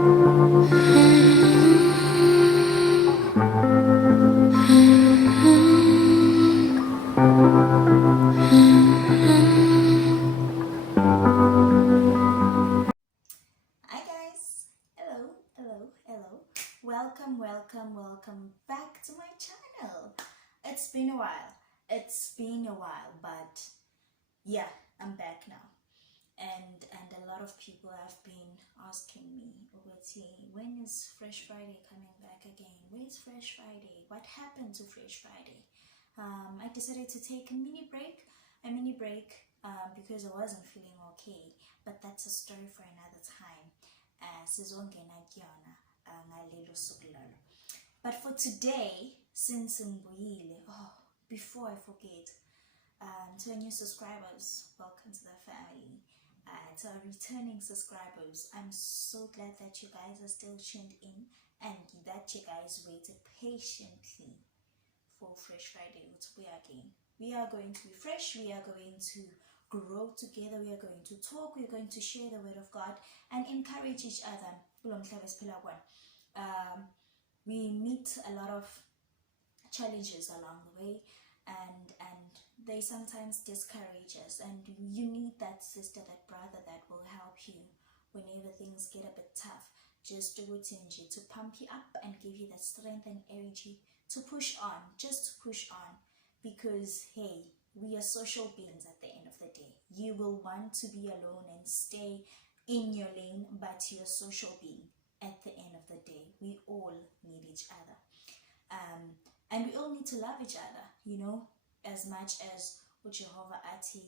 Hi guys, hello. Welcome back to my channel. It's been a while, but yeah, I'm back now. And a lot of people have been asking me, Ogweti, when is Fresh Friday coming back again? Where's Fresh Friday? What happened to Fresh Friday? I decided to take a mini break, because I wasn't feeling okay. But that's a story for another time. Sizongena kuyona ngalelo suku lalo. But for today, since ngibuyile, before I forget, to our new subscribers, welcome to the family. To our returning subscribers, I'm so glad that you guys are still tuned in and that you guys waited patiently for Fresh Friday with we again. We are going to be fresh, we are going to grow together, we are going to talk, we are going to share the word of God and encourage each other. We meet a lot of challenges along the way, and they sometimes discourage us, and you need that sister, that brother that will help you whenever things get a bit tough, just to pump you up and give you that strength and energy to push on, just to push on, because hey, we are social beings at the end of the day. You will want to be alone and stay in your lane, but you're a social being. At the end of the day, we all need each other. And we all need to love each other, as much as Jehovah Ati,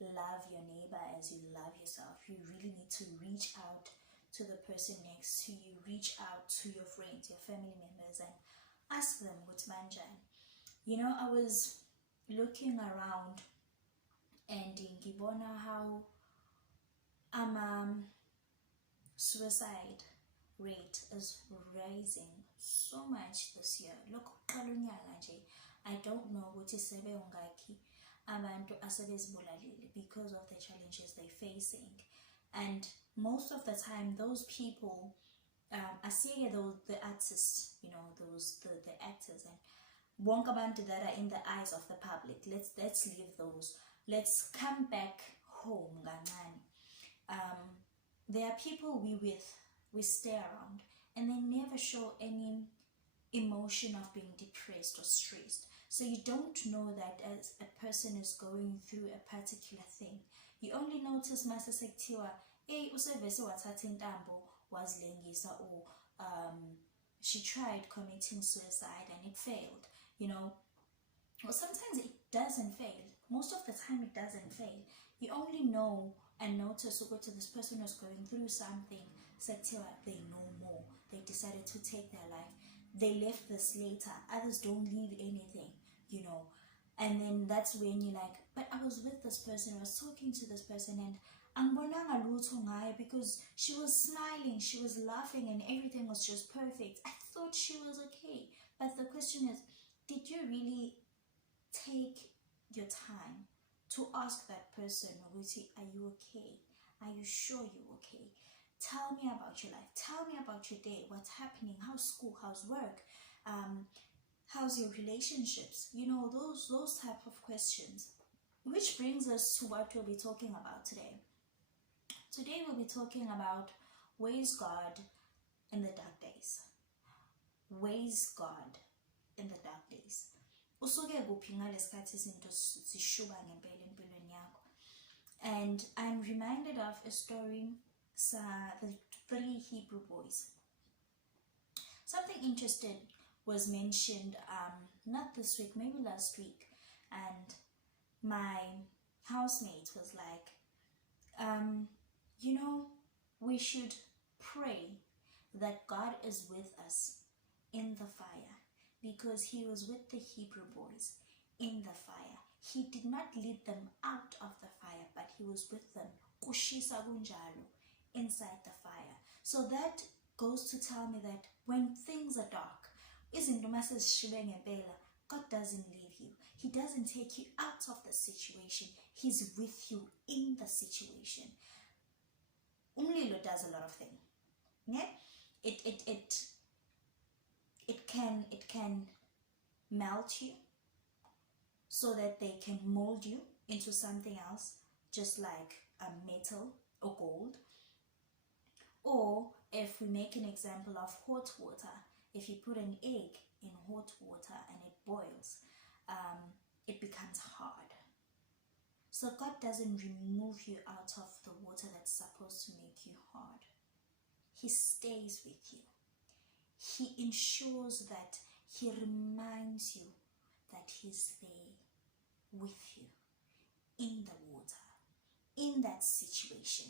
love your neighbor as you love yourself. You really need to reach out to the person next to you, reach out to your friends, your family members, and ask them what's manjan. I was looking around and in Gibona how suicide rate is rising so much this year. Look, I don't know what is abantu asebezibulalile because of the challenges they're facing, and most of the time those people, I see those the artists, the actors and wonk abantu that are in the eyes of the public. Let's leave those. Let's come back home, gancane. There are people we stay around and they never show any emotion of being depressed or stressed. So you don't know that as a person is going through a particular thing. You only notice mase sekuthiwa usevese wathatha intambo wazilengisa, or she tried committing suicide and it failed. Well, sometimes it doesn't fail. Most of the time it doesn't fail. You only know and notice to this person was going through something, they know more, they decided to take their life, they left this later, others don't leave anything, and then that's when you're like, but I was with this person, I was talking to this person, and angibonanga lutho ngayo because she was smiling, she was laughing, and everything was just perfect. I thought she was okay. But the question is, did you really take your time to ask that person, are you okay? Are you sure you're okay? Tell me about your life. Tell me about your day. What's happening? How's school? How's work? How's your relationships? Those type of questions. Which brings us to what we'll be talking about today. Today we'll be talking about where's God in the dark days. Where's God in the dark days? Usuke kuphi ngalesikhathi izinto zishuba ngempela empilweni yakho. And I'm reminded of a story, the 3 Hebrew boys. Something interesting was mentioned, not this week, maybe last week, and my housemate was like, we should pray that God is with us in the fire, because he was with the Hebrew boys in the fire. He did not lead them out of the fire, but he was with them kushisa kunjalo inside the fire. So that goes to tell me that when things are dark, God doesn't leave you. He doesn't take you out of the situation. He's with you in the situation. Umlilo does a lot of things. Yeah, it can melt you so that they can mold you into something else, just like a metal or gold. Or if we make an example of hot water, if you put an egg in hot water and it boils, it becomes hard. So God doesn't remove you out of the water that's supposed to make you hard. He stays with you. He ensures that He reminds you that He's there with you in the water, in that situation.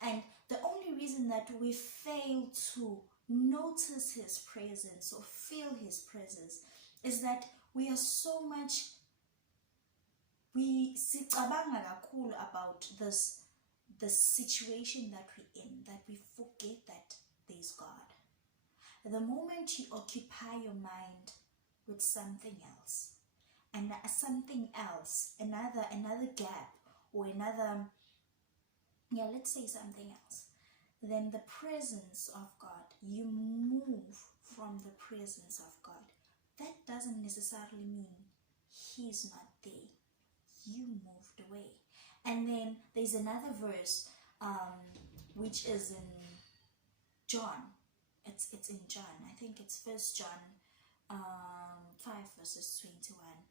And the only reason that we fail to notice His presence or feel His presence is that we are so much, we sicabanga kakhulu about the situation that we're in, that we forget that there's God. The moment you occupy your mind with something else, and something else, another gap, or another, let's say something else, then the presence of God, you move from the presence of God. That doesn't necessarily mean He's not there. You moved away. And then there's another verse, which is in John. It's in John. I think it's 1 John 5 verses 21,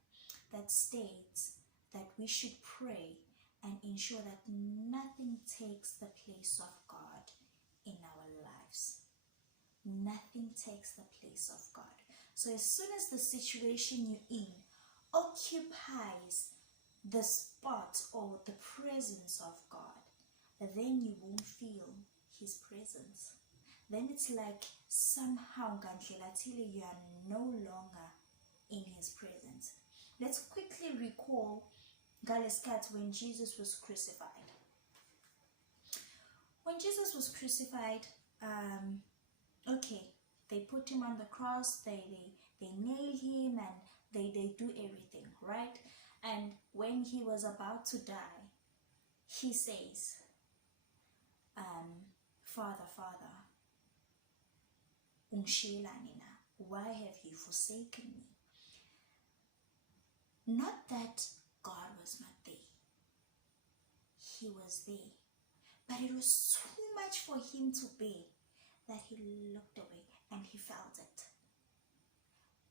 that states that we should pray and ensure that nothing takes the place of God in our lives. Nothing takes the place of God. So as soon as the situation you're in occupies the spot or the presence of God, then you won't feel His presence. Then it's like somehow you are no longer in His presence. Let's quickly recall Galescat when Jesus was crucified. When Jesus was crucified, they put Him on the cross, they nail Him, and they do everything, right? And when He was about to die, He says, Father, why have you forsaken me? Not that God was not there. He was there. But it was too much for Him to bear that He looked away and He felt it.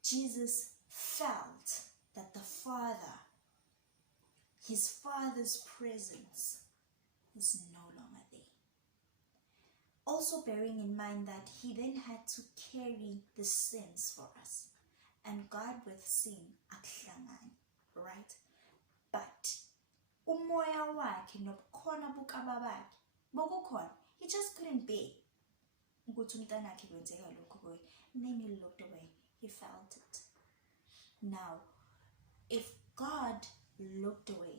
Jesus felt that the Father, His Father's presence, is no longer there. Also bearing in mind that He then had to carry the sins for us. And God with sin akuhlangani, right? But umoya wakhe nobukhona bukaba bakhe bokukhona, He just couldn't bear ukuthi umntanakhe kwenzeka lokho kuye. And then He looked away. He felt it. Now, if God looked away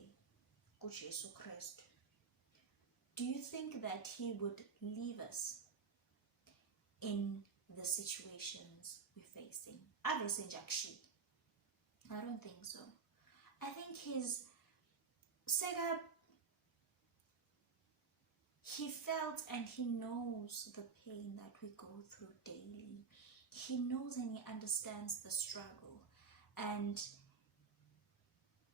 kuJesu Christ, do you think that He would leave us in the situations we're facing? I don't think so. I think He felt and He knows the pain that we go through daily. He knows and He understands the struggle. And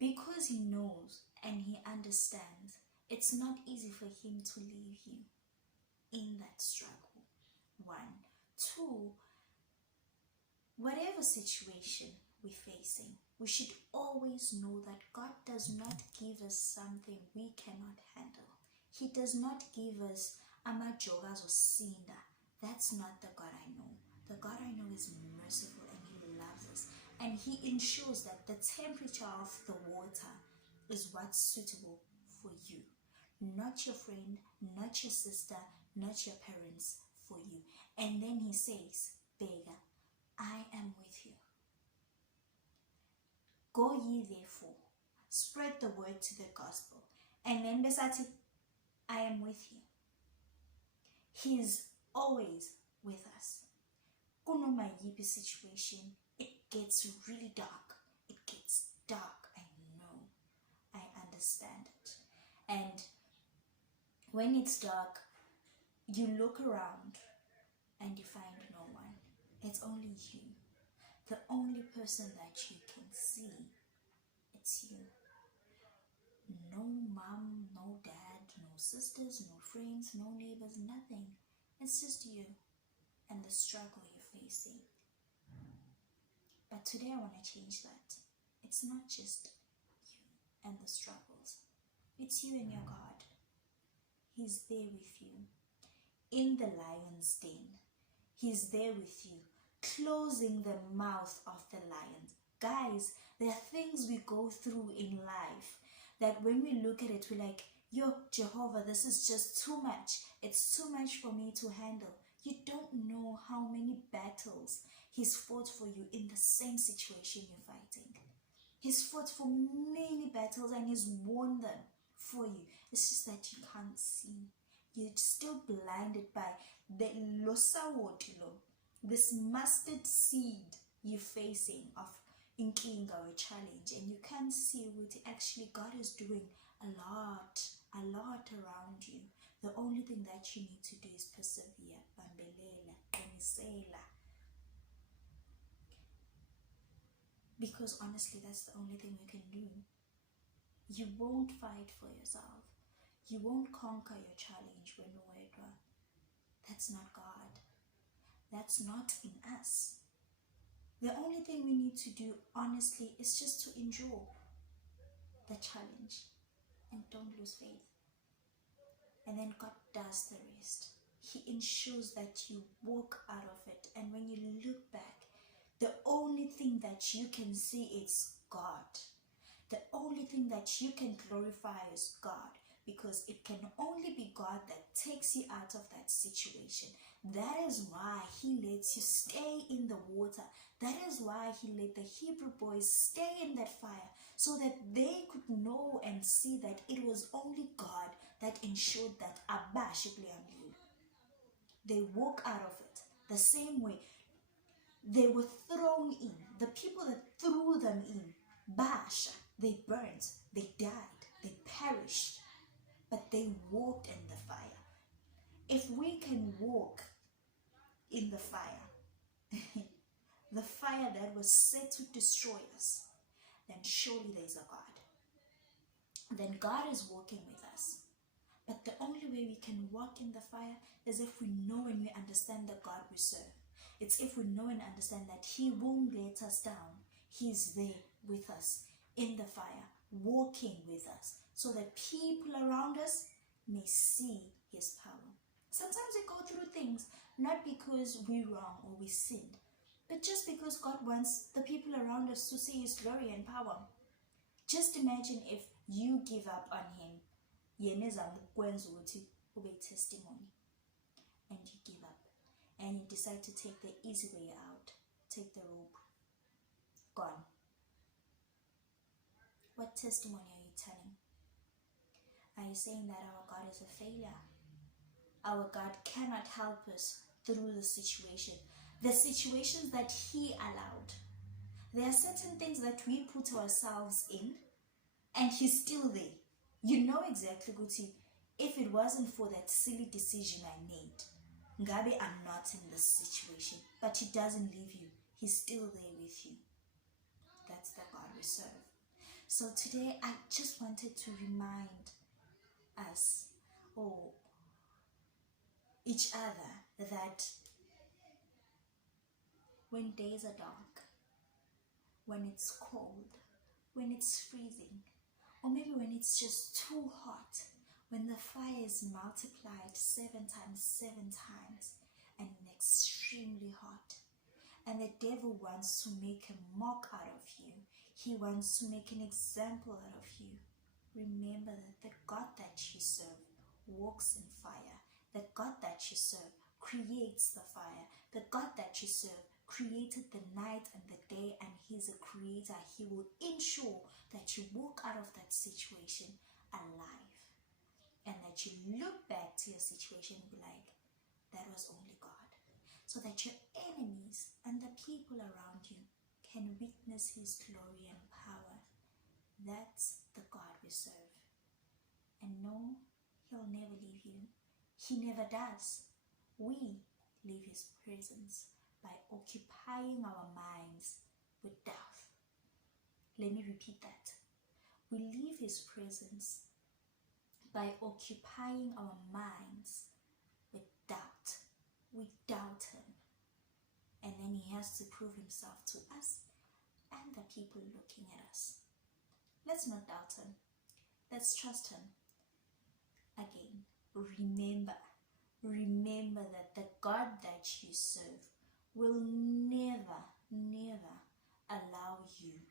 because He knows and He understands, it's not easy for Him to leave you in that struggle. 1. 2, whatever situation we're facing, we should always know that God does not give us something we cannot handle. He does not give us amajogas or sinda. That's not the God I know. The God I know is merciful and He loves us. And He ensures that the temperature of the water is what's suitable for you. Not your friend, not your sister, not your parents, for you. And then He says, Bega, I am with you. Go ye therefore, spread the word to the gospel. And then Besati, I am with you. He's always with us. Kunoma yipi situation, it gets really dark. It gets dark, I know. I understand it. And when it's dark, you look around and you find no one. It's only you. The only person that you can see, it's you. No mom, no dad, no sisters, no friends, no neighbors, nothing. It's just you and the struggle you're facing. But today I want to change that. It's not just you and the struggles. It's you and your God. He's there with you. In the lion's den. He's there with you. Closing the mouth of the lions. Guys, there are things we go through in life that when we look at it, we're like, yo, Jehovah, this is just too much. It's too much for me to handle. You don't know how many battles He's fought for you in the same situation you're fighting. He's fought for many battles and He's won them for you. It's just that you can't see. You're still blinded by the losawotilo, this mustard seed you're facing of inkinga or challenge, and you can't see what actually God is doing a lot around you. The only thing that you need to do is persevere. Bambelela, qonisela. Because honestly, that's the only thing you can do. You won't fight for yourself. You won't conquer your challenge when you're wedwa. That's not God. That's not in us. The only thing we need to do, honestly, is just to endure the challenge and don't lose faith. And then God does the rest. He ensures that you walk out of it. And when you look back, the only thing that you can see is God. The only thing that you can glorify is God, because it can only be God that takes you out of that situation. That is why He lets you stay in the water. That is why He let the Hebrew boys stay in that fire, so that they could know and see that it was only God that ensured that abashikliamlu. They walk out of it the same way they were thrown in. The people that threw them in, basha, they burnt, they died, they perished, but they walked in the fire. If we can walk in the fire, the fire that was set to destroy us, then surely there is a God. Then God is walking with us. But the only way we can walk in the fire is if we know and we understand the God we serve. It's if we know and understand that He won't let us down. He's there with us in the fire, walking with us, so that people around us may see His power. Sometimes we go through things not because we're wrong or we sinned, but just because God wants the people around us to see His glory and power. Just imagine if you give up on Him, testimony, and you give up, and you decide to take the easy way out, take the rope, gone. What testimony are you telling? Are you saying that our God is a failure? Our God cannot help us through the situation, the situations that He allowed. There are certain things that we put ourselves in, and He's still there. You know exactly, Guti, if it wasn't for that silly decision I made, Ngabe, I'm not in this situation. But He doesn't leave you. He's still there with you. That's the God we serve. So today, I just wanted to remind us, or each other, that when days are dark, when it's cold, when it's freezing, or maybe when it's just too hot, when the fire is multiplied 7 times, 7 times, and extremely hot, and the devil wants to make a mock out of you, he wants to make an example out of you, remember that the God that you serve walks in fire. The God that you serve creates the fire. The God that you serve created the night and the day, and He's a creator. He will ensure that you walk out of that situation alive, and that you look back to your situation and be like, that was only God. So that your enemies and the people around you can witness His glory and power. That's the God we serve. And no, He'll never leave you. He never does. We leave his presence by occupying our minds with doubt. Let me repeat that. We leave his presence by occupying our minds with doubt. We doubt him. And then he has to prove himself to us and the people looking at us. Let's not doubt him. Let's trust him. Again, remember that the God that you serve will never allow you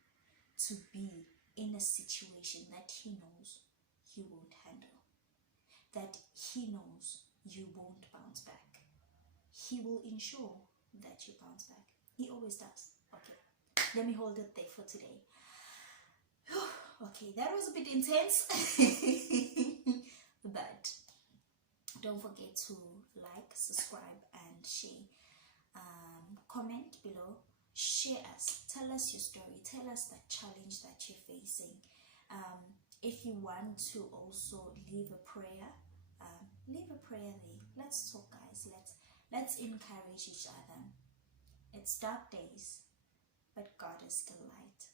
to be in a situation that he knows you won't handle, that he knows you won't bounce back. He will ensure that you bounce back. He always does. Okay, let me hold it there for today. Okay, that was a bit intense. But don't forget to like, subscribe, and share. Comment below. Share us. Tell us your story. Tell us the challenge that you're facing. If you want to also leave a prayer, leave a prayer there. Let's talk, guys. Let's encourage each other. It's dark days, but God is still light.